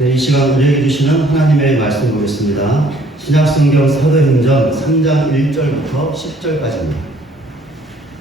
네, 이 시간 우리에게 주시는 하나님의 말씀 보겠습니다. 신약성경 사도행전 3장 1절부터 10절까지입니다.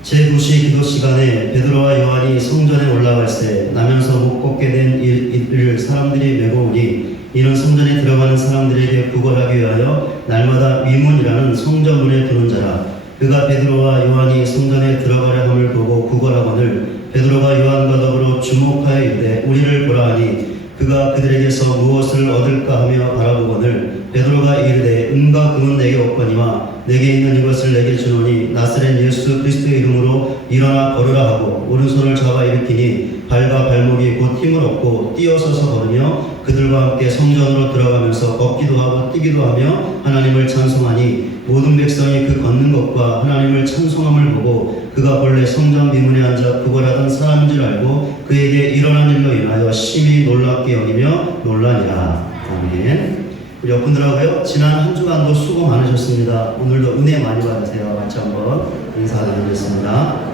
제9시 기도 시간에 베드로와 요한이 성전에 올라갈 때 나면서 못 걷게 된 이를 사람들이 메고 오니 이는 성전에 들어가는 사람들에게 구걸하기 위하여 날마다 위문이라는 성전문에 두는 자라. 그가 베드로와 요한이 성전에 들어가려 함을 보고 구걸하거늘 베드로가 요한과 더불어 주목하여 이르되 우리를 보라 하니 그가 그들에게서 무엇을 얻을까 하며 바라보거늘 베드로가 이르되 은과 금은 내게 없거니와 내게 있는 이것을 내게 주노니 나사렛 예수 그리스도의 이름으로 일어나 걸으라 하고 오른손을 잡아 일으키니 발과 발목이 곧 힘을 얻고 뛰어서서 걸으며 그들과 함께 성전으로 들어가면서 걷기도 하고 뛰기도 하며 하나님을 찬송하니 모든 백성이 그 걷는 것과 하나님을 찬송함을 보고 그가 본래 성전 미문에 앉아 구걸하던 사람인 줄 알고 그에게 일어난 일로 인하여 심히 놀랍게 여기며 놀라니라. 아멘. 우리 옆분들하고요, 지난 한 주간도 수고 많으셨습니다. 오늘도 은혜 많이 받으세요. 같이 한번 인사드리겠습니다.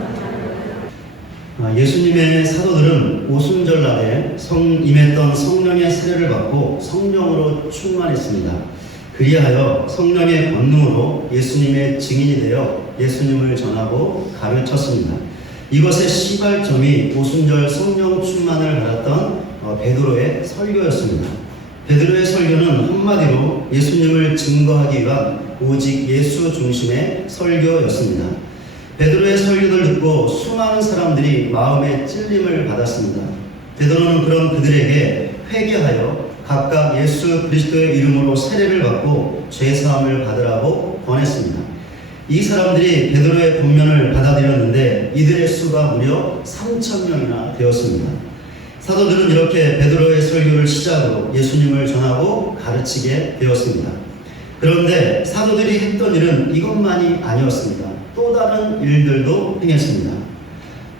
예수님의 사도들은 오순절날에 임했던 성령의 세례를 받고 성령으로 충만했습니다. 그리하여 성령의 권능으로 예수님의 증인이 되어 예수님을 전하고 가르쳤습니다. 이것의 시발점이 오순절 성령 충만을 받았던 베드로의 설교였습니다. 베드로의 설교는 한마디로 예수님을 증거하기 위한 오직 예수 중심의 설교였습니다. 베드로의 설교를 듣고 수많은 사람들이 마음의 찔림을 받았습니다. 베드로는 그런 그들에게 회개하여 각각 예수 그리스도의 이름으로 세례를 받고 죄사함을 받으라고 권했습니다. 이 사람들이 베드로의 권면을 받아들였는데 이들의 수가 무려 3,000명이나 되었습니다. 사도들은 이렇게 베드로의 설교를 시작으로 예수님을 전하고 가르치게 되었습니다. 그런데 사도들이 했던 일은 이것만이 아니었습니다. 또 다른 일들도 행했습니다.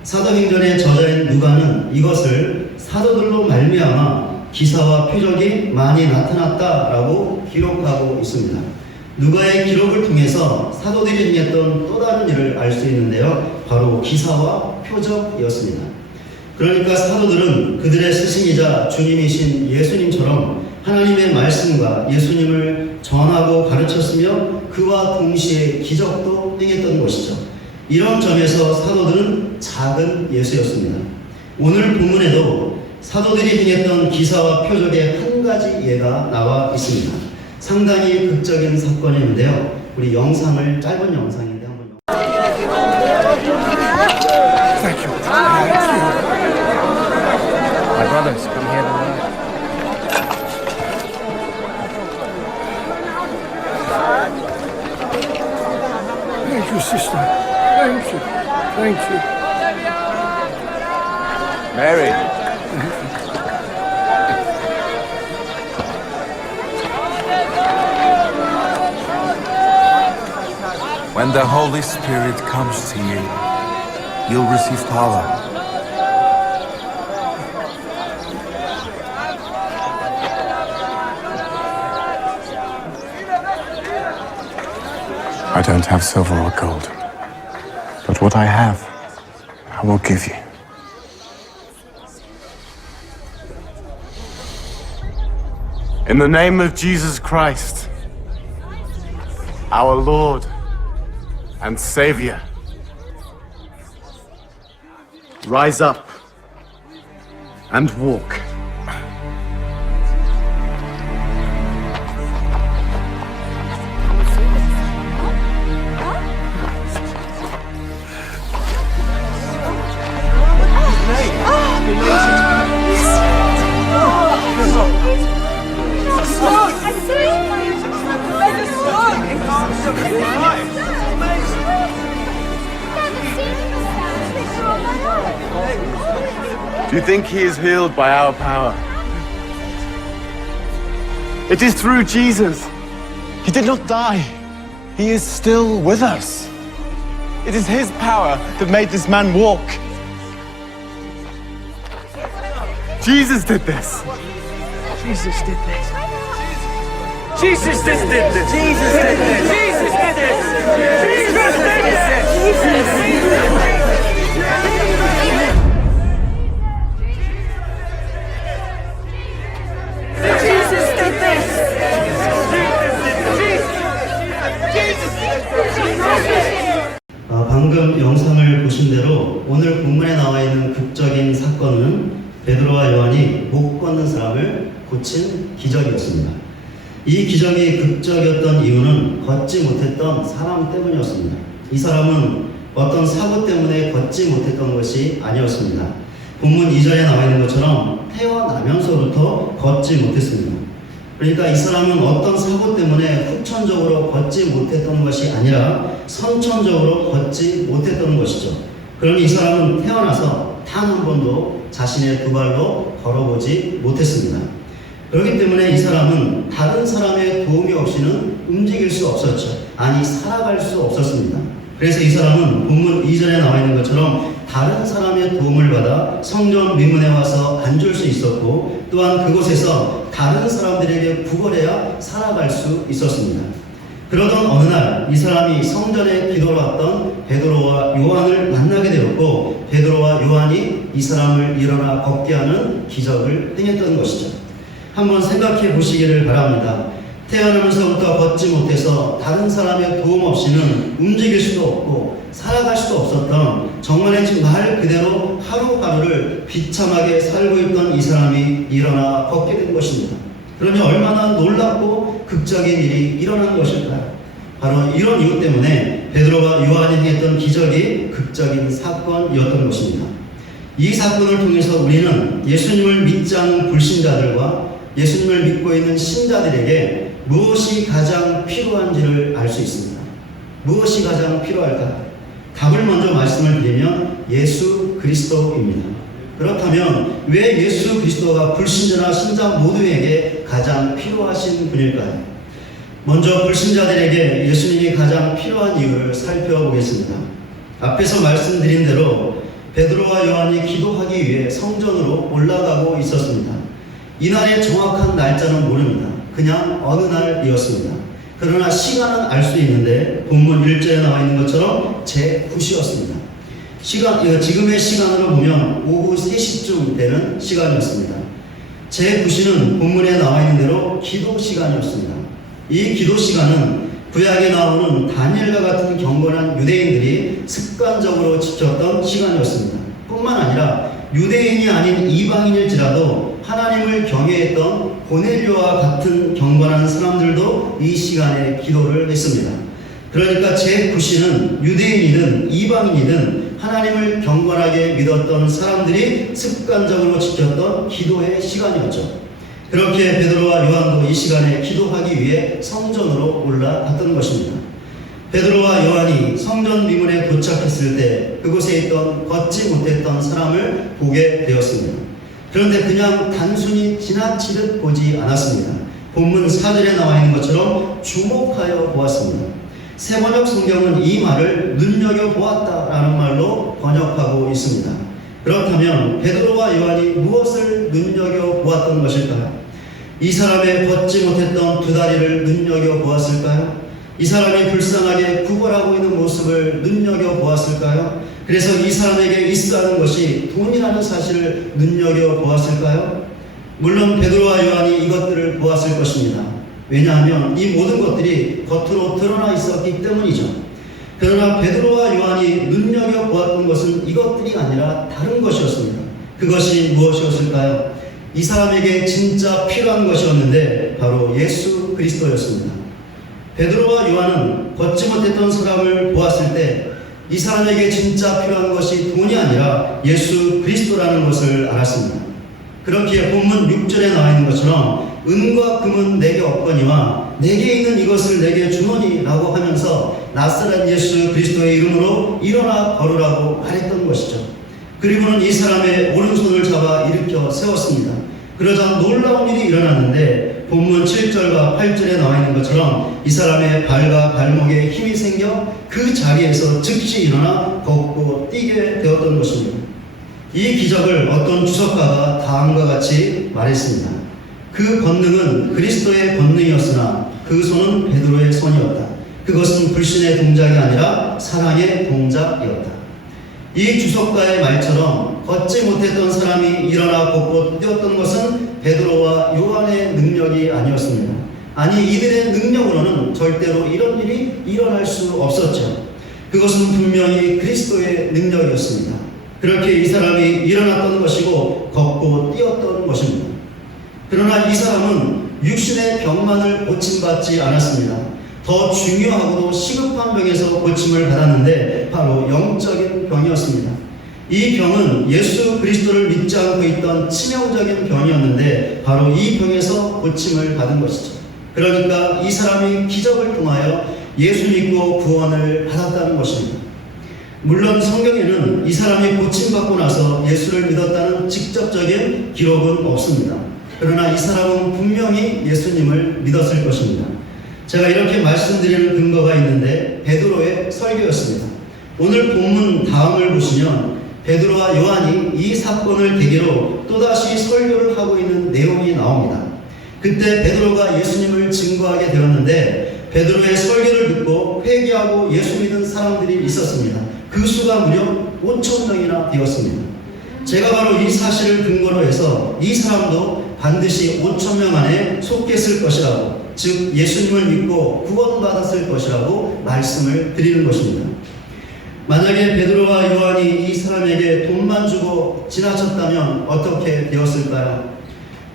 사도행전의 저자인 누가는 이것을 사도들로 말미암아 기사와 표적이 많이 나타났다라고 기록하고 있습니다. 누가의 기록을 통해서 사도들이 행했던 또 다른 일을 알 수 있는데요. 바로 기사와 표적이었습니다. 그러니까 사도들은 그들의 스승이자 주님이신 예수님처럼 하나님의 말씀과 예수님을 전하고 가르쳤으며 그와 동시에 기적도 행했던 것이죠. 이런 점에서 사도들은 작은 예수였습니다. 오늘 본문에도 사도들이 행했던 기사와 표적의 한 가지 예가 나와 있습니다. 상당히 극적인 사건이었는데요. 우리 영상을 짧은 영상인데 한번 My brothers, come here to learn. Thank you, sister. Thank you. Thank you. Mary. When the Holy Spirit comes to you, you'll receive power. I don't have silver or gold, but what I have, I will give you. In the name of Jesus Christ, our Lord and Savior, rise up and walk. Do you think he is healed by our power? It is through Jesus. He did not die. He is still with us. It is his power that made this man walk. Jesus did this. Jesus did this. Jesus did this. Jesus did this. Jesus did this. Jesus did this. Jesus did this. 번째로 오늘 본문에 나와 있는 극적인 사건은 베드로와 요한이 못 걷는 사람을 고친 기적이었습니다. 이 기적이 극적이었던 이유는 걷지 못했던 사람 때문이었습니다. 이 사람은 어떤 사고 때문에 걷지 못했던 것이 아니었습니다. 본문 2절에 나와 있는 것처럼 태어나면서부터 걷지 못했습니다. 그러니까 이 사람은 어떤 사고 때문에 후천적으로 걷지 못했던 것이 아니라 선천적으로 걷지 못했던 것이죠. 그러니 이 사람은 태어나서 단 한 번도 자신의 두 발로 걸어보지 못했습니다. 그렇기 때문에 이 사람은 다른 사람의 도움이 없이는 움직일 수 없었죠. 아니, 살아갈 수 없었습니다. 그래서 이 사람은 본문 2절에 나와 있는 것처럼 다른 사람의 도움을 받아 성전 민문에 와서 앉을 수 있었고, 또한 그곳에서 다른 사람들에게 구걸해야 살아갈 수 있었습니다. 그러던 어느 날 이 사람이 성전에 기도로 왔던 베드로와 요한을 만나게 되었고, 베드로와 요한이 이 사람을 일어나 걷게 하는 기적을 행했던 것이죠. 한번 생각해 보시기를 바랍니다. 태어나면서부터 걷지 못해서 다른 사람의 도움 없이는 움직일 수도 없고 살아갈 수도 없었던, 정말 말 그대로 하루하루를 비참하게 살고 있던 이 사람이 일어나 걷게 된 것입니다. 그러니 얼마나 놀랍고 극적인 일이 일어난 것일까요? 바로 이런 이유 때문에 베드로와 요한이 행했던 기적이 극적인 사건이었던 것입니다. 이 사건을 통해서 우리는 예수님을 믿지 않는 불신자들과 예수님을 믿고 있는 신자들에게 무엇이 가장 필요한지를 알 수 있습니다. 무엇이 가장 필요할까? 답을 먼저 말씀을 드리면 예수 그리스도입니다. 그렇다면 왜 예수 그리스도가 불신자나 신자 모두에게 가장 필요하신 분일까요? 먼저 불신자들에게 예수님이 가장 필요한 이유를 살펴보겠습니다. 앞에서 말씀드린 대로 베드로와 요한이 기도하기 위해 성전으로 올라가고 있었습니다. 이날의 정확한 날짜는 모릅니다. 그냥 어느 날이었습니다. 그러나 시간은 알 수 있는데 본문 1절에 나와 있는 것처럼 제9시였습니다. 지금의 시간으로 보면 오후 3시쯤 되는 시간이었습니다. 제9시는 본문에 나와 있는 대로 기도 시간이었습니다. 이 기도 시간은 구약에 나오는 다니엘과 같은 경건한 유대인들이 습관적으로 지켰던 시간이었습니다. 뿐만 아니라 유대인이 아닌 이방인일지라도 하나님을 경외했던 고넬료와 같은 경건한 사람들도 이 시간에 기도를 했습니다. 그러니까 제9시는 유대인이든 이방인이든 하나님을 경건하게 믿었던 사람들이 습관적으로 지켰던 기도의 시간이었죠. 그렇게 베드로와 요한도 이 시간에 기도하기 위해 성전으로 올라갔던 것입니다. 베드로와 요한이 성전 미문에 도착했을 때 그곳에 있던 걷지 못했던 사람을 보게 되었습니다. 그런데 그냥 단순히 지나치듯 보지 않았습니다. 본문 4절에 나와 있는 것처럼 주목하여 보았습니다. 새번역 성경은 이 말을 눈여겨보았다라는 말로 번역하고 있습니다. 그렇다면 베드로와 요한이 무엇을 눈여겨보았던 것일까요? 이 사람의 걷지 못했던 두 다리를 눈여겨보았을까요? 이 사람이 불쌍하게 구걸하고 있는 모습을 눈여겨보았을까요? 그래서 이 사람에게 있어야 하는 것이 돈이라는 사실을 눈여겨보았을까요? 물론 베드로와 요한이 이것들을 보았을 것입니다. 왜냐하면 이 모든 것들이 겉으로 드러나 있었기 때문이죠. 그러나 베드로와 요한이 눈여겨보았던 것은 이것들이 아니라 다른 것이었습니다. 그것이 무엇이었을까요? 이 사람에게 진짜 필요한 것이었는데 바로 예수 그리스도였습니다. 베드로와 요한은 걷지 못했던 사람을 보았을 때 이 사람에게 진짜 필요한 것이 돈이 아니라 예수 그리스도라는 것을 알았습니다. 그렇기에 본문 6절에 나와 있는 것처럼 은과 금은 내게 없거니와 내게 있는 이것을 내게 주노니 라고 하면서 나사렛 예수 그리스도의 이름으로 일어나 걸으라고 말했던 것이죠. 그리고는 이 사람의 오른손을 잡아 일으켜 세웠습니다. 그러자 놀라운 일이 일어났는데 본문 7절과 8절에 나와 있는 것처럼 이 사람의 발과 발목에 힘이 생겨 그 자리에서 즉시 일어나 걷고 뛰게 되었던 것입니다. 이 기적을 어떤 주석가가 다음과 같이 말했습니다. 그 권능은 그리스도의 권능이었으나 그 손은 베드로의 손이었다. 그것은 불신의 동작이 아니라 사랑의 동작이었다. 이 주석가의 말처럼 걷지 못했던 사람이 일어나 걷고 뛰었던 것은 베드로와 요한의 능력이 아니었습니다. 아니, 이들의 능력으로는 절대로 이런 일이 일어날 수 없었죠. 그것은 분명히 그리스도의 능력이었습니다. 그렇게 이 사람이 일어났던 것이고 걷고 뛰었던 것입니다. 그러나 이 사람은 육신의 병만을 고침받지 않았습니다. 더 중요하고도 시급한 병에서 고침을 받았는데 바로 영적인 병이었습니다. 이 병은 예수 그리스도를 믿지 않고 있던 치명적인 병이었는데 바로 이 병에서 고침을 받은 것이죠. 그러니까 이 사람이 기적을 통하여 예수 믿고 구원을 받았다는 것입니다. 물론 성경에는 이 사람이 고침받고 나서 예수를 믿었다는 직접적인 기록은 없습니다. 그러나 이 사람은 분명히 예수님을 믿었을 것입니다. 제가 이렇게 말씀드리는 근거가 있는데 베드로의 설교였습니다. 오늘 본문 다음을 보시면 베드로와 요한이 이 사건을 계기로 또다시 설교를 하고 있는 내용이 나옵니다. 그때 베드로가 예수님을 증거하게 되었는데 베드로의 설교를 듣고 회개하고 예수 믿은 사람들이 있었습니다. 그 수가 무려 5,000명이나 되었습니다. 제가 바로 이 사실을 근거로 해서 이 사람도 반드시 5,000명 안에 속했을 것이라고, 즉 예수님을 믿고 구원받았을 것이라고 말씀을 드리는 것입니다. 만약에 베드로와 요한이 이 사람에게 돈만 주고 지나쳤다면 어떻게 되었을까요?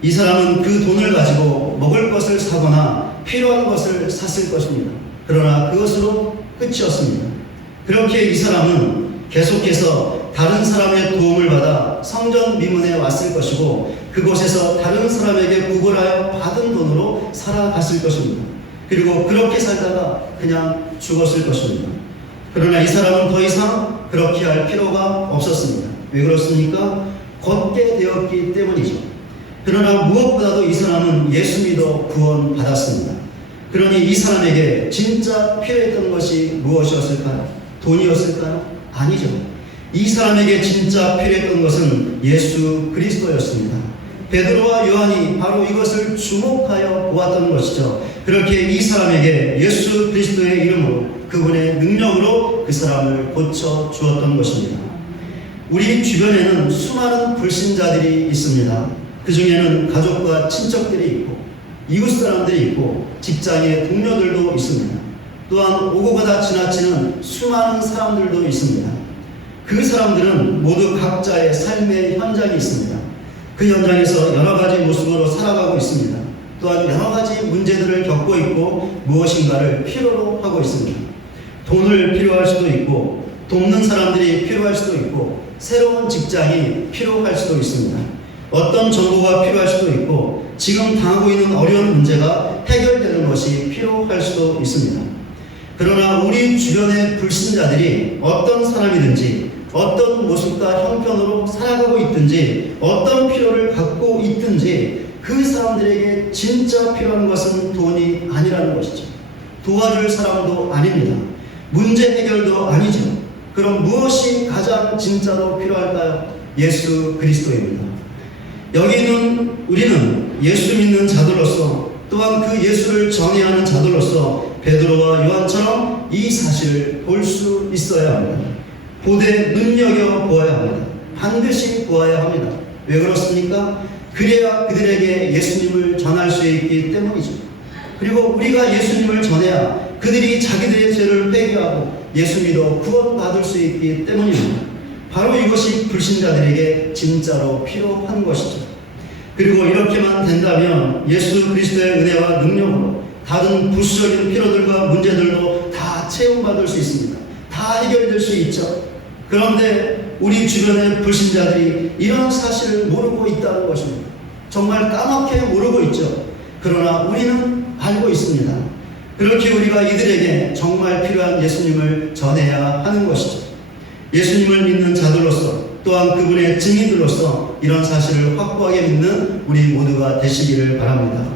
이 사람은 그 돈을 가지고 먹을 것을 사거나 필요한 것을 샀을 것입니다. 그러나 그것으로 끝이었습니다. 그렇게 이 사람은 계속해서 다른 사람의 도움을 받아 성전 미문에 왔을 것이고 그곳에서 다른 사람에게 구걸하여 받은 돈으로 살아갔을 것입니다. 그리고 그렇게 살다가 그냥 죽었을 것입니다. 그러나 이 사람은 더 이상 그렇게 할 필요가 없었습니다. 왜 그렇습니까? 걷게 되었기 때문이죠. 그러나 무엇보다도 이 사람은 예수 믿어 구원받았습니다. 그러니 이 사람에게 진짜 필요했던 것이 무엇이었을까요? 돈이었을까요? 아니죠. 이 사람에게 진짜 필요했던 것은 예수 그리스도였습니다. 베드로와 요한이 바로 이것을 주목하여 보았던 것이죠. 그렇게 이 사람에게 예수 그리스도의 이름으로, 그분의 능력으로 그 사람을 고쳐 주었던 것입니다. 우리 주변에는 수많은 불신자들이 있습니다. 그 중에는 가족과 친척들이 있고 이웃 사람들이 있고 직장의 동료들도 있습니다. 또한 오고 가다 지나치는 수많은 사람들도 있습니다. 그 사람들은 모두 각자의 삶의 현장이 있습니다. 그 현장에서 여러 가지 모습으로 살아가고 있습니다. 또한 여러 가지 문제들을 겪고 있고 무엇인가를 필요로 하고 있습니다. 돈을 필요할 수도 있고 돕는 사람들이 필요할 수도 있고 새로운 직장이 필요할 수도 있습니다. 어떤 정보가 필요할 수도 있고 지금 당하고 있는 어려운 문제가 해결되는 것이 필요할 수도 있습니다. 그러나 우리 주변의 불신자들이 어떤 사람이든지 어떤 모습과 형편으로 살아가고 있든지 어떤 필요를 갖고 있든지 그 사람들에게 진짜 필요한 것은 돈이 아니라는 것이죠. 도와줄 사람도 아닙니다. 문제 해결도 아니죠. 그럼 무엇이 가장 진짜로 필요할까요? 예수 그리스도입니다. 여기 있는 우리는 예수 믿는 자들로서 또한 그 예수를 전해야 하는 자들로서 베드로와 요한처럼 이 사실을 볼 수 있어야 합니다. 보되 눈여겨보아야 합니다. 반드시 보아야 합니다. 왜 그렇습니까? 그래야 그들에게 예수님을 전할 수 있기 때문이죠. 그리고 우리가 예수님을 전해야 그들이 자기들의 죄를 회개하고 예수 믿어 구원받을 수 있기 때문입니다. 바로 이것이 불신자들에게 진짜로 필요한 것이죠. 그리고 이렇게만 된다면 예수 그리스도의 은혜와 능력으로 다른 부수적인 필요들과 문제들도 다 채움받을 수 있습니다. 다 해결될 수 있죠. 그런데 우리 주변의 불신자들이 이런 사실을 모르고 있다는 것입니다. 정말 까맣게 모르고 있죠. 그러나 우리는 알고 있습니다. 그렇게 우리가 이들에게 정말 필요한 예수님을 전해야 하는 것이죠. 예수님을 믿는 자들로서 또한 그분의 증인들로서 이런 사실을 확고하게 믿는 우리 모두가 되시기를 바랍니다.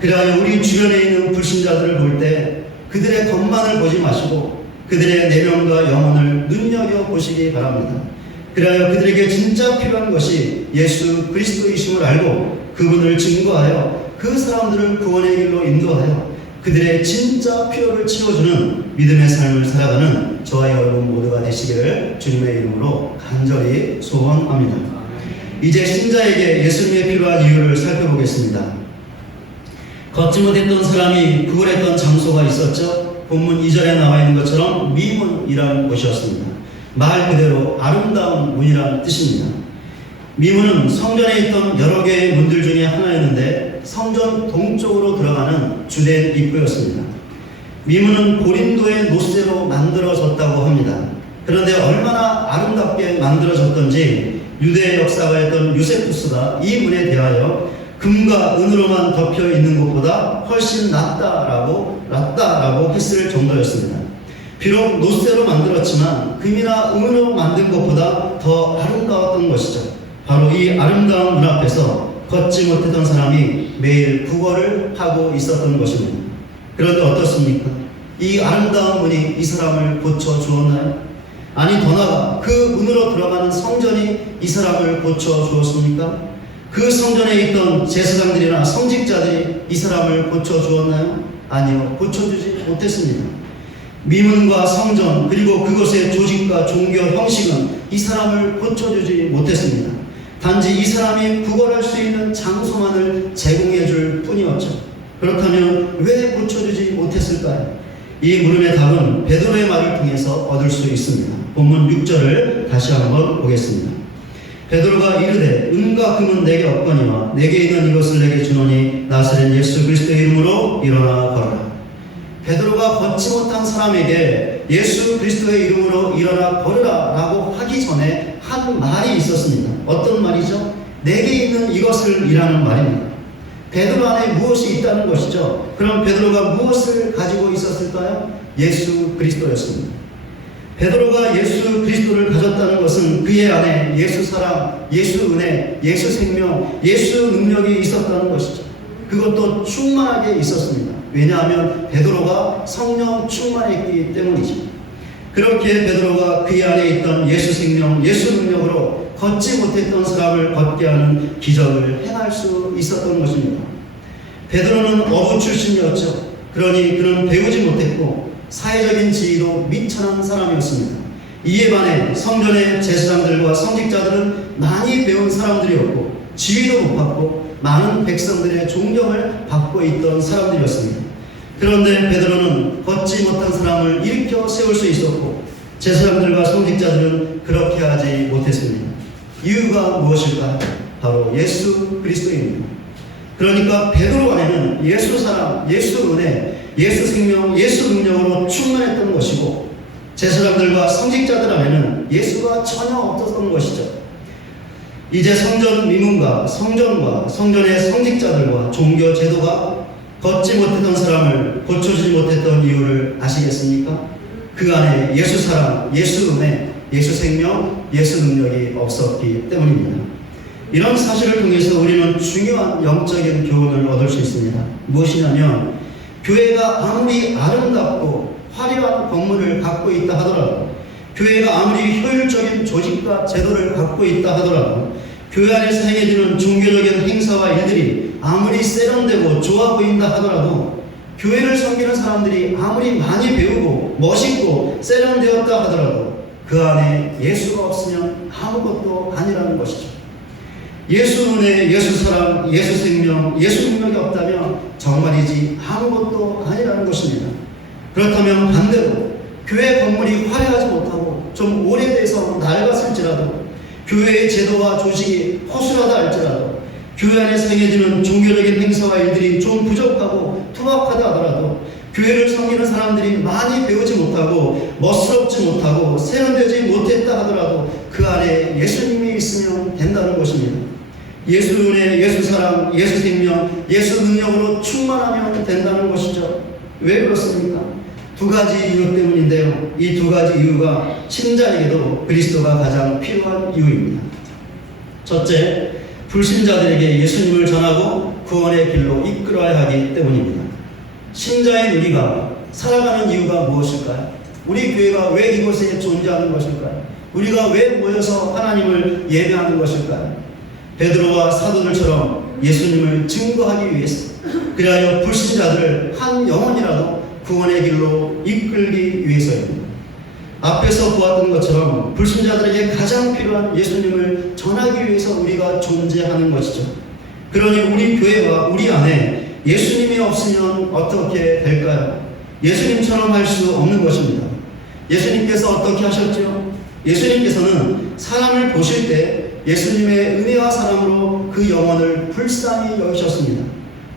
그래야 우리 주변에 있는 불신자들을 볼 때 그들의 겉만을 보지 마시고 그들의 내면과 영혼을 눈여겨보시기 바랍니다. 그래야 그들에게 진짜 필요한 것이 예수 그리스도이심을 알고 그분을 증거하여 그 사람들을 구원의 길로 인도하여 그들의 진짜 필요를 채워주는 믿음의 삶을 살아가는 저와 여러분 모두가 되시기를 주님의 이름으로 간절히 소원합니다. 이제 신자에게 예수님의 필요한 이유를 살펴보겠습니다. 걷지 못했던 사람이 구걸했던 장소가 있었죠. 본문 2절에 나와 있는 것처럼 미문이라는 곳이었습니다. 말 그대로 아름다운 문이라는 뜻입니다. 미문은 성전에 있던 여러 개의 문들 중에 하나였는데 성전 동쪽으로 들어가는 주된 입구였습니다. 미문은 고린도의 노쇠로 만들어졌다고 합니다. 그런데 얼마나 아름답게 만들어졌던지 유대 역사가였던 유세푸스가 이 문에 대하여 금과 은으로만 덮여 있는 것보다 훨씬 낫다라고 했을 정도였습니다. 비록 노쇠로 만들었지만 금이나 은으로 만든 것보다 더 아름다웠던 것이죠. 바로 이 아름다운 문 앞에서 걷지 못했던 사람이 매일 구걸을 하고 있었던 것입니다. 그런데 어떻습니까? 이 아름다운 문이 이 사람을 고쳐 주었나요? 아니, 더 나아가 그 문으로 들어가는 성전이 이 사람을 고쳐 주었습니까? 그 성전에 있던 제사장들이나 성직자들이 이 사람을 고쳐 주었나요? 아니요, 고쳐주지 못했습니다. 미문과 성전 그리고 그것의 조직과 종교 형식은 이 사람을 고쳐주지 못했습니다. 단지 이 사람이 구걸할 수 있는 장소만을 제공해 줄 뿐이었죠. 그렇다면 왜 고쳐주지 못했을까요? 이 물음의 답은 베드로의 말을 통해서 얻을 수 있습니다. 본문 6절을 다시 한번 보겠습니다. 베드로가 이르되 은과 금은 내게 없거니와 내게 있는 이것을 내게 주노니 나사렛 예수 그리스도의 이름으로 일어나 걸어라. 베드로가 걷지 못한 사람에게 예수 그리스도의 이름으로 일어나 걸으라 라고 하기 전에 한 말이 있었습니다. 어떤 말이죠? 내게 있는 이것을 이라는 말입니다. 베드로 안에 무엇이 있다는 것이죠. 그럼 베드로가 무엇을 가지고 있었을까요? 예수 그리스도였습니다. 베드로가 예수 그리스도를 가졌다는 것은 그의 안에 예수 사랑, 예수 은혜, 예수 생명, 예수 능력이 있었다는 것이죠. 그것도 충만하게 있었습니다. 왜냐하면 베드로가 성령 충만했기 때문이죠. 그렇게 베드로가 그의 안에 있던 예수 생명, 예수 능력으로 걷지 못했던 사람을 걷게 하는 기적을 행할 수 있었던 것입니다. 베드로는 어부 출신이었죠. 그러니 그는 배우지 못했고 사회적인 지위도 미천한 사람이었습니다. 이에 반해 성전의 제사장들과 성직자들은 많이 배운 사람들이었고 지위도 높았고 많은 백성들의 존경을 받고 있던 사람들이었습니다. 그런데 베드로는 걷지 못한 사람을 일으켜 세울 수 있었고 제사장들과 성직자들은 그렇게 하지 못했습니다. 이유가 무엇일까요? 바로 예수 그리스도입니다. 그러니까 베드로 안에는 예수 사랑, 예수 은혜, 예수 생명, 예수 능력으로 충만했던 것이고 제사장들과 성직자들 안에는 예수가 전혀 없었던 것이죠. 이제 성전 미문과 성전과 성전의 성직자들과 종교 제도가 걷지 못했던 사람을 고쳐주지 못했던 이유를 아시겠습니까? 그 안에 예수 사랑, 예수 은혜, 예수 생명, 예수 능력이 없었기 때문입니다. 이런 사실을 통해서 우리는 중요한 영적인 교훈을 얻을 수 있습니다. 무엇이냐면 교회가 아무리 아름답고 화려한 건물을 갖고 있다 하더라도, 교회가 아무리 효율적인 조직과 제도를 갖고 있다 하더라도, 교회 안에서 행해지는 종교적인 행사와 일들이 아무리 세련되고 좋아 보인다 하더라도, 교회를 섬기는 사람들이 아무리 많이 배우고 멋있고 세련되었다 하더라도 그 안에 예수가 없으면 아무것도 아니라는 것이죠. 예수 은혜, 예수 사랑, 예수 생명, 예수 능력이 없다면 정말이지 아무것도 아니라는 것입니다. 그렇다면 반대로 교회 건물이 화려하지 못하고 좀 오래돼서 낡았을지라도, 교회의 제도와 조직이 허술하다 할지라도, 교회 안에서 행해지는 종교적인 행사와 일들이 좀 부족하고 투박하다 하더라도, 교회를 섬기는 사람들이 많이 배우지 못하고 멋스럽지 못하고 세련되지 못했다 하더라도 그 안에 예수님이 있으면 된다는 것입니다. 예수 은혜, 예수 사랑, 예수 생명, 예수 능력으로 충만하면 된다는 것이죠. 왜 그렇습니까? 두 가지 이유 때문인데요. 이 두 가지 이유가 신자에게도 그리스도가 가장 필요한 이유입니다. 첫째, 불신자들에게 예수님을 전하고 구원의 길로 이끌어야 하기 때문입니다. 신자인 우리가 살아가는 이유가 무엇일까요? 우리 교회가 왜 이곳에 존재하는 것일까요? 우리가 왜 모여서 하나님을 예배하는 것일까요? 베드로와 사도들처럼 예수님을 증거하기 위해서, 그리하여 불신자들을 한 영혼이라도 구원의 길로 이끌기 위해서입니다. 앞에서 보았던 것처럼 불신자들에게 가장 필요한 예수님을 전하기 위해서 우리가 존재하는 것이죠. 그러니 우리 교회와 우리 안에 예수님이 없으면 어떻게 될까요? 예수님처럼 할 수 없는 것입니다. 예수님께서 어떻게 하셨죠? 예수님께서는 사람을 보실 때 예수님의 은혜와 사랑으로 그 영혼을 불쌍히 여기셨습니다.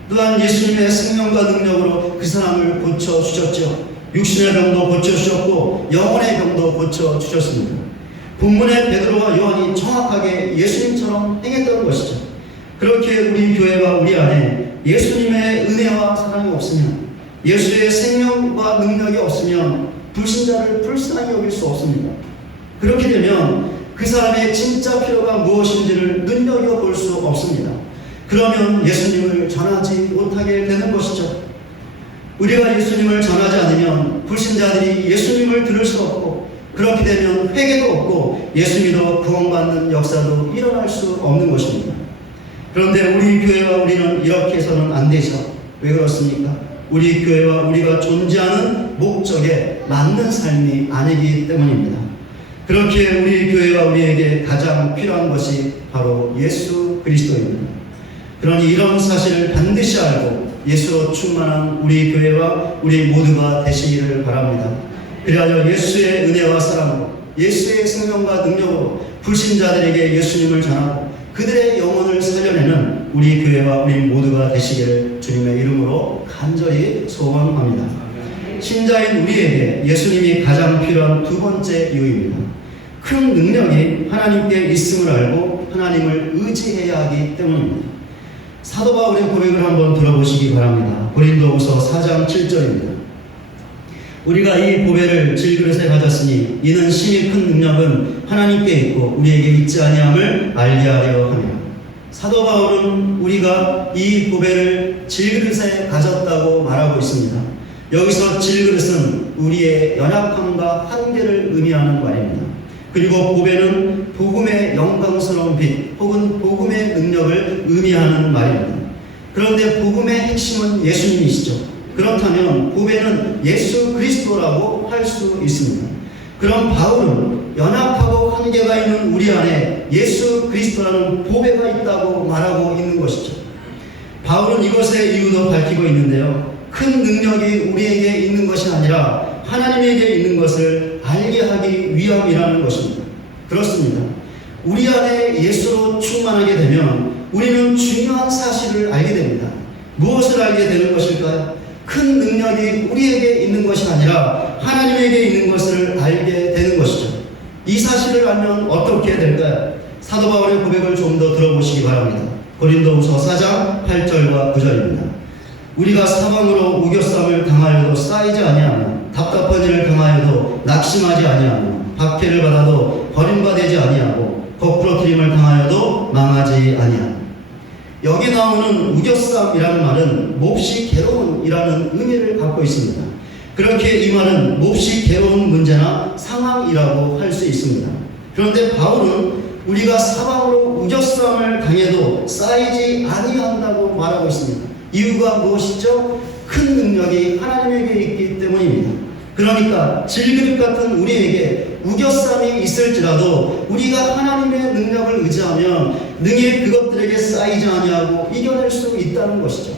또한 예수님의 생명과 능력으로 그 사람을 고쳐주셨죠. 육신의 병도 고쳐주셨고 영혼의 병도 고쳐주셨습니다. 본문의 베드로와 요한이 정확하게 예수님처럼 행했던 것이죠. 그렇게 우리 교회와 우리 안에 예수님의 은혜와 사랑이 없으면, 예수의 생명과 능력이 없으면 불신자를 불쌍히 여길 수 없습니다. 그렇게 되면 그 사람의 진짜 필요가 무엇인지를 눈여겨볼 수 없습니다. 그러면 예수님을 전하지 못하게 되는 것이죠. 우리가 예수님을 전하지 않으면 불신자들이 예수님을 들을 수 없고, 그렇게 되면 회개도 없고 예수님도 구원받는 역사도 일어날 수 없는 것입니다. 그런데 우리 교회와 우리는 이렇게 해서는 안 되죠. 왜 그렇습니까? 우리 교회와 우리가 존재하는 목적에 맞는 삶이 아니기 때문입니다. 그렇게 우리 교회와 우리에게 가장 필요한 것이 바로 예수 그리스도입니다. 그러니 이런 사실을 반드시 알고 예수로 충만한 우리 교회와 우리 모두가 되시기를 바랍니다. 그리하여 예수의 은혜와 사랑으로, 예수의 생명과 능력으로 불신자들에게 예수님을 전하고 그들의 영혼을 살려내는 우리 교회와 우리 모두가 되시기를 주님의 이름으로 간절히 소원합니다. 신자인 우리에게 예수님이 가장 필요한 두 번째 이유입니다. 큰 능력이 하나님께 있음을 알고 하나님을 의지해야 하기 때문입니다. 사도 바울의 고백을 한번 들어보시기 바랍니다. 고린도후서 4장 7절입니다. 우리가 이 보배를 질그릇에 가졌으니 이는 심히 큰 능력은 하나님께 있고 우리에게 있지 아니함을 알게 하려 하며. 사도 바울은 우리가 이 보배를 질그릇에 가졌다고 말하고 있습니다. 여기서 질그릇은 우리의 연약함과 한계를 의미하는 말입니다. 그리고 보배는 복음의 영광스러운 빛 혹은 복음의 능력을 의미하는 말입니다. 그런데 복음의 핵심은 예수님이시죠. 그렇다면 보배는 예수 그리스도라고 할 수 있습니다. 그럼 바울은 연약하고 한계가 있는 우리 안에 예수 그리스도라는 보배가 있다고 말하고 있는 것이죠. 바울은 이것의 이유도 밝히고 있는데요. 큰 능력이 우리에게 있는 것이 아니라 하나님에게 있는 것을 알게 하기 위함이라는 것입니다. 그렇습니다. 우리 안에 예수로 충만하게 되면 우리는 중요한 사실을 알게 됩니다. 무엇을 알게 되는 것일까요? 큰 능력이 우리에게 있는 것이 아니라 하나님에게 있는 것을 알게 되는 것이죠. 이 사실을 알면 어떻게 될까요? 사도 바울의 고백을 좀 더 들어보시기 바랍니다. 고린도후서 4장 8절과 9절입니다. 우리가 사방으로 우겨쌈을 당하여도 쌓이지 아니하며 답답한 일을 당하여도 낙심하지 아니하며 박해를 받아도 버림받지 아니하고 거꾸러뜨림을 당하여도 망하지 아니하며. 여기 나오는 우겨쌈이라는 말은 몹시 괴로운이라는 의미를 갖고 있습니다. 그렇게 이 말은 몹시 괴로운 문제나 상황이라고 할 수 있습니다. 그런데 바울은 우리가 사방으로 우겨쌈을 당해도 쌓이지 아니한다고 말하고 있습니다. 이유가 무엇이죠? 큰 능력이 하나님에게 있기 때문입니다. 그러니까 질그릇 같은 우리에게 우겨쌈이 있을지라도 우리가 하나님의 능력을 의지하면 능히 그것들에게 쌓이지 아니하고 이겨낼 수 있다는 것이죠.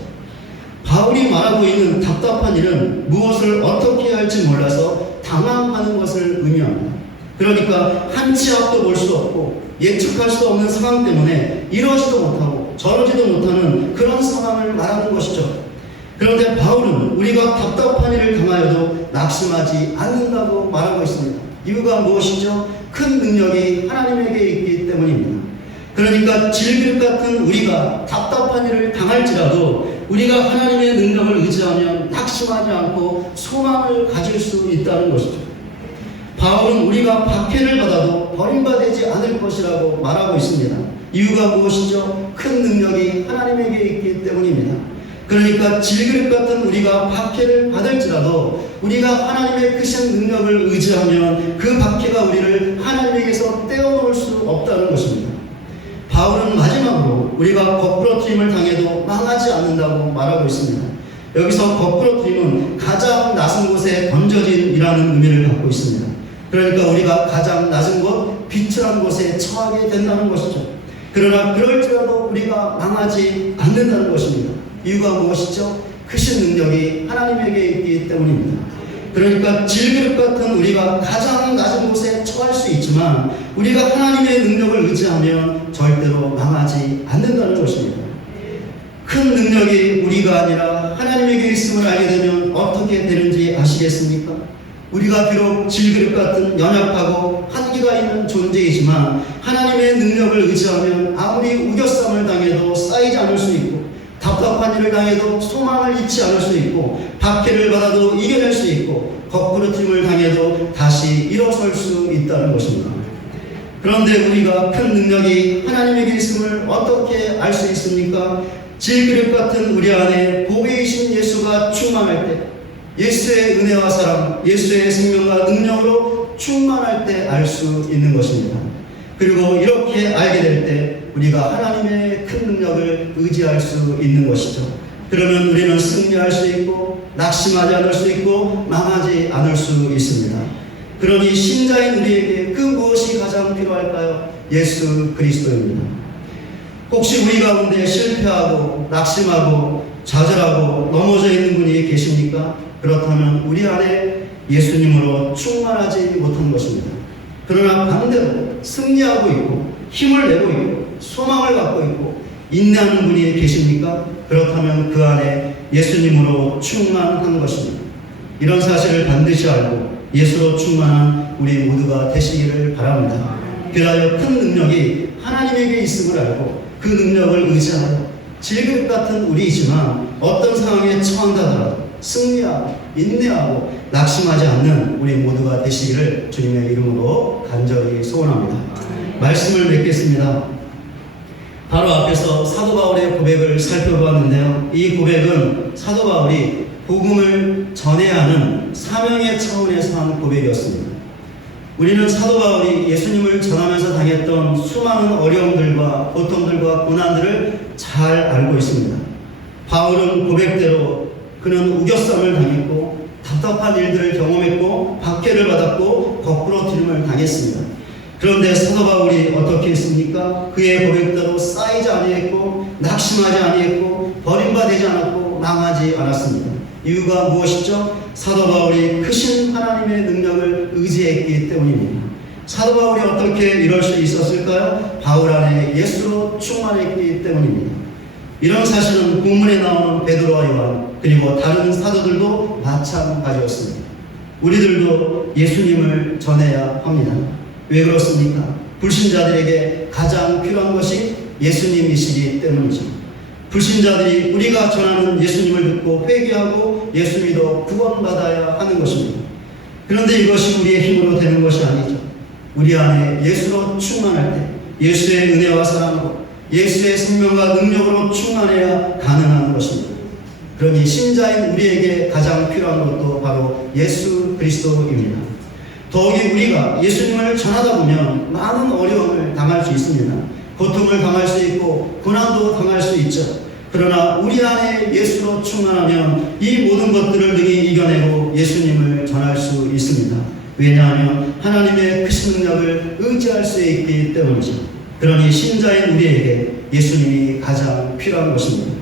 바울이 말하고 있는 답답한 일은 무엇을 어떻게 할지 몰라서 당황하는 것을 의미합니다. 그러니까 한 치 앞도 볼 수 없고 예측할 수 없는 상황 때문에 이러지도 못하고 저러지도 못하는 그런 상황을 말하는 것이죠. 그런데 바울은 우리가 답답한 일을 당하여도 낙심하지 않는다고 말하고 있습니다. 이유가 무엇이죠? 큰 능력이 하나님에게 있기 때문입니다. 그러니까 질그릇 같은 우리가 답답한 일을 당할지라도 우리가 하나님의 능력을 의지하면 낙심하지 않고 소망을 가질 수 있다는 것이죠. 바울은 우리가 박해를 받아도 버림받지 않을 것이라고 말하고 있습니다. 이유가 무엇이죠? 큰 능력이 하나님에게 있기 때문입니다. 그러니까 질그릇 같은 우리가 박해를 받을지라도 우리가 하나님의 크신 능력을 의지하면 그 박해가 우리를 하나님에게서 떼어놓을 수 없다는 것입니다. 바울은 마지막으로 우리가 거꾸러뜨림을 당해도 망하지 않는다고 말하고 있습니다. 여기서 거꾸러뜨림은 가장 낮은 곳에 던져진이라는 의미를 갖고 있습니다. 그러니까 우리가 가장 낮은 곳, 비틀한 곳에 처하게 된다는 것이죠. 그러나 그럴지라도 우리가 망하지 않는다는 것입니다. 이유가 무엇이죠? 크신 능력이 하나님에게 있기 때문입니다. 그러니까 질그릇 같은 우리가 가장 낮은 곳에 처할 수 있지만 우리가 하나님의 능력을 의지하면 절대로 망하지 않는다는 것입니다. 큰 능력이 우리가 아니라 하나님에게 있음을 알게 되면 어떻게 되는지 아시겠습니까? 우리가 비록 질그릇 같은 연약하고 한계가 있는 존재이지만 하나님의 능력을 의지하면 아무리 우겨쌈을 당해도 쌓이지 않을 수 있고 답답한 일을 당해도 소망을 잃지 않을 수 있고 박해를 받아도 이겨낼 수 있고 거꾸로짐을 당해도 다시 일어설 수 있다는 것입니다. 그런데 우리가 큰 능력이 하나님에게 있음을 어떻게 알 수 있습니까? 질그릇 같은 우리 안에 보배이신 예수가 충만할 때, 예수의 은혜와 사랑, 예수의 생명과 능력으로 충만할 때 알 수 있는 것입니다. 그리고 이렇게 알게 될 때 우리가 하나님의 큰 능력을 의지할 수 있는 것이죠. 그러면 우리는 승리할 수 있고 낙심하지 않을 수 있고 망하지 않을 수 있습니다. 그러니 신자인 우리에게 그 무엇이 가장 필요할까요? 예수 그리스도입니다. 혹시 우리 가운데 실패하고 낙심하고 좌절하고 넘어져 있는 분이 계십니까? 그렇다면 우리 안에 예수님으로 충만하지 못한 것입니다. 그러나 반대로 승리하고 있고 힘을 내고 있고 소망을 갖고 있고 인내하는 분이 계십니까? 그렇다면 그 안에 예수님으로 충만한 것입니다. 이런 사실을 반드시 알고 예수로 충만한 우리 모두가 되시기를 바랍니다. 그리하여 큰 능력이 하나님에게 있음을 알고 그 능력을 의지하여 질그릇 같은 우리이지만 어떤 상황에 처한다 하더라도 승리하고 인내하고 낙심하지 않는 우리 모두가 되시기를 주님의 이름으로 간절히 소원합니다. 말씀을 맺겠습니다. 바로 앞에서 사도 바울의 고백을 살펴보았는데요. 이 고백은 사도 바울이 복음을 전해야 하는 사명의 차원에서 한 고백이었습니다. 우리는 사도 바울이 예수님을 전하면서 당했던 수많은 어려움들과 고통들과 고난들을 잘 알고 있습니다. 바울은 고백대로 그는 우겨쌈을 당했고 답답한 일들을 경험했고 박해를 받았고 거꾸로 튀김을 당했습니다. 그런데 사도 바울이 어떻게 했습니까? 그의 고백대로 쌓이지 아니했고 낙심하지 아니했고 버림받지 않았고 망하지 않았습니다. 이유가 무엇이죠? 사도 바울이 크신 하나님의 능력을 의지했기 때문입니다. 사도 바울이 어떻게 이럴 수 있었을까요? 바울 안에 예수로 충만했기 때문입니다. 이런 사실은 본문에 나오는 베드로와 요한 그리고 다른 사도들도 마찬가지였습니다. 우리들도 예수님을 전해야 합니다. 왜 그렇습니까? 불신자들에게 가장 필요한 것이 예수님이시기 때문이죠. 불신자들이 우리가 전하는 예수님을 듣고 회개하고 예수 믿어 구원받아야 하는 것입니다. 그런데 이것이 우리의 힘으로 되는 것이 아니죠. 우리 안에 예수로 충만할 때 예수의 은혜와 사랑으로 예수의 생명과 능력으로 충만해야 가능한 것입니다. 그러니 신자인 우리에게 가장 필요한 것도 바로 예수 그리스도입니다. 더욱이 우리가 예수님을 전하다 보면 많은 어려움을 당할 수 있습니다. 고통을 당할 수 있고 고난도 당할 수 있죠. 그러나 우리 안에 예수로 충만하면 이 모든 것들을 능히 이겨내고 예수님을 전할 수 있습니다. 왜냐하면 하나님의 크신 능력을 의지할 수 있기 때문이죠. 그러니 신자인 우리에게 예수님이 가장 필요한 것입니다.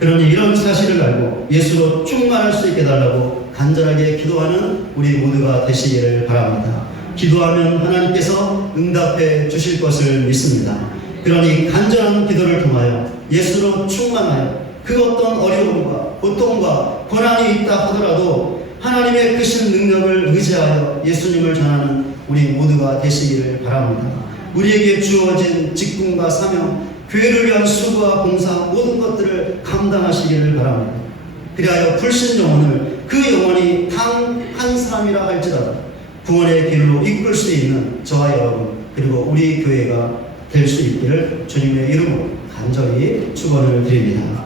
그러니 이런 사실을 알고 예수로 충만할 수 있게 달라고 간절하게 기도하는 우리 모두가 되시기를 바랍니다. 기도하면 하나님께서 응답해 주실 것을 믿습니다. 그러니 간절한 기도를 통하여 예수로 충만하여 그 어떤 어려움과 고통과 고난이 있다 하더라도 하나님의 크신 능력을 의지하여 예수님을 전하는 우리 모두가 되시기를 바랍니다. 우리에게 주어진 직분과 사명, 교회를 위한 수고와 봉사 모든 것들을 감당하시기를 바랍니다. 그리하여 불신 영혼을 그 영혼이 단 한 사람이라 할지라도 구원의 길로 이끌 수 있는 저와 여러분 그리고 우리 교회가 될 수 있기를 주님의 이름으로 간절히 축원을 드립니다.